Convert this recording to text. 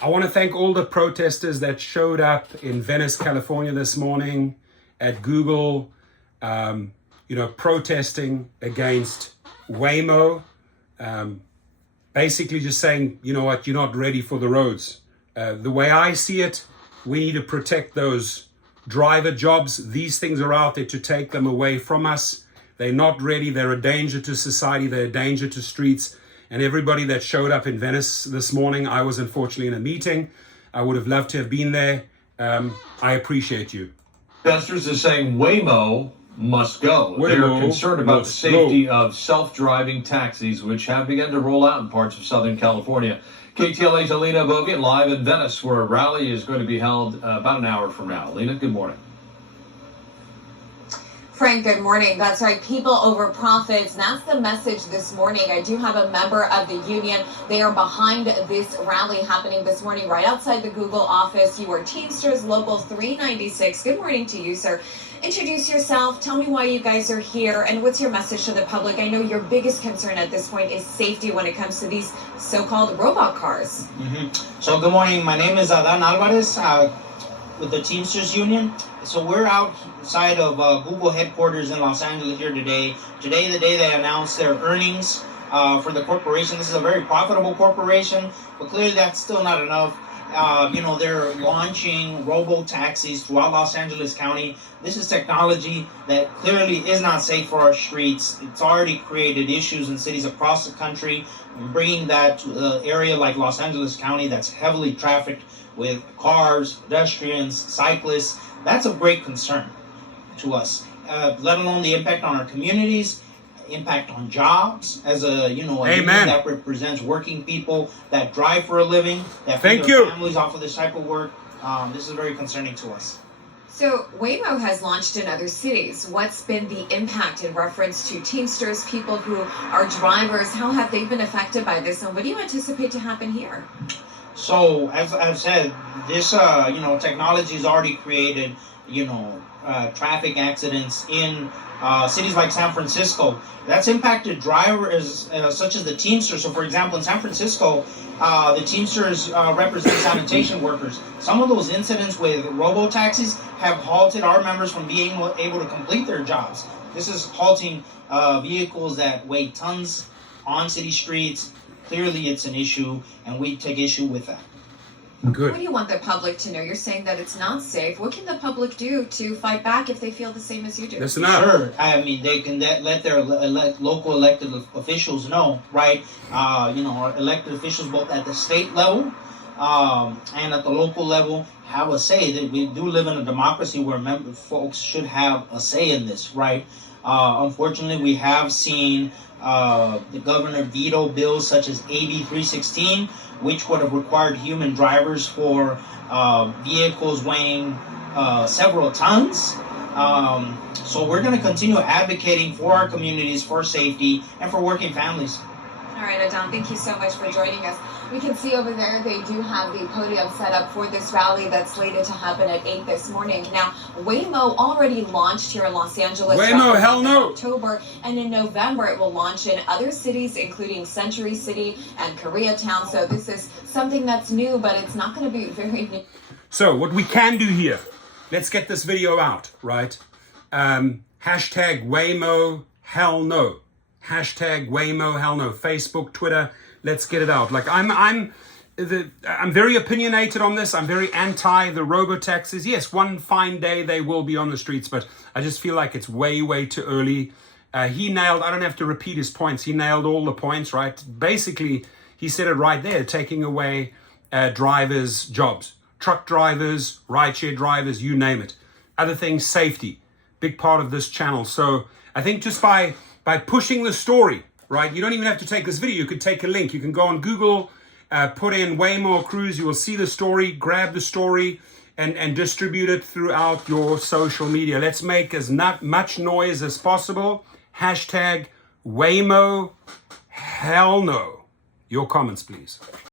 I want to thank all the protesters that showed up in Venice, California this morning at Google, protesting against Waymo, basically just saying, you know what, you're not ready for the roads. The way I see it, we need to protect those driver jobs. These things are out there to take them away from us. They're not ready. They're a danger to society. They're a danger to streets. And everybody that showed up in Venice this morning, I was unfortunately in a meeting. I would have loved to have been there. I appreciate you. Investors are saying Waymo must go. Waymo They're concerned about the must safety go. of self-driving taxis, which have begun to roll out in parts of Southern California. KTLA's Alina Bogan live in Venice, where a rally is going to be held about an hour from now. Alina, good morning. Frank, good morning. That's right. People over profits. That's the message this morning. I do have a member of the union. They are behind this rally happening this morning right outside the Google office. You are Teamsters Local 396. Good morning to you, sir. Introduce yourself. Tell me why you guys are here and what's your message to the public. I know your biggest concern at this point is safety when it comes to these so-called robot cars. So good morning. My name is Adan Alvarez with the Teamsters Union. So we're outside of Google headquarters in Los Angeles here today. Today, the day they announced their earnings for the corporation. This is a very profitable corporation, but clearly that's still not enough. They're launching robo-taxis throughout Los Angeles County. This is technology that clearly is not safe for our streets. It's already created issues in cities across the country. Bringing that to an area like Los Angeles County that's heavily trafficked with cars, pedestrians, cyclists, that's of great concern to us, let alone the impact on our communities, impact on jobs as a union that represents working people that drive for a living, that feed their families off of this type of work. This is very concerning to us. So Waymo has launched in other cities. What's been the impact in reference to Teamsters, people who are drivers? How have they been affected by this, and what do you anticipate to happen here? So, as I've said, this technology has already created traffic accidents in cities like San Francisco. That's impacted drivers such as the Teamsters. So, for example, in San Francisco, the Teamsters represent sanitation workers. Some of those incidents with robo-taxis have halted our members from being able to complete their jobs. This is halting vehicles that weigh tons on city streets. Clearly, it's an issue, and we take issue with that. Good. What do you want the public to know? You're saying that it's not safe. What can the public do to fight back if they feel the same as you do? Listen up. Sure. I mean, they can let their local elected officials know, right? Our elected officials both at the state level and at the local level have a say. That we do live in a democracy where folks should have a say in this, right? Unfortunately, we have seen the governor veto bills such as AB 316, which would have required human drivers for vehicles weighing several tons. So we're going to continue advocating for our communities, for safety, and for working families. All right, Adan, thank you so much for joining us. We can see over there they do have the podium set up for this rally that's slated to happen at 8 this morning. Now, Waymo already launched here in Los Angeles. Waymo, hell no. In October, and in November it will launch in other cities, including Century City and Koreatown. So this is something that's new, but it's not going to be very new. So what we can do here, let's get this video out, right? Hashtag Waymo, hell no. Hashtag Waymo, hell no. Facebook, Twitter, let's get it out. Like I'm very opinionated on this. I'm very anti the robo-taxis. Yes, one fine day they will be on the streets, but I just feel like it's way, way too early. He nailed, I don't have to repeat his points. He nailed all the points, right? Basically, he said it right there, taking away drivers' jobs. Truck drivers, rideshare drivers, you name it. Other things, safety, big part of this channel. So I think just by pushing the story, right? You don't even have to take this video. You could take a link. You can go on Google, put in Waymo Cruise. You will see the story, grab the story, and distribute it throughout your social media. Let's make as much noise as possible. Hashtag Waymo, hell no. Your comments, please.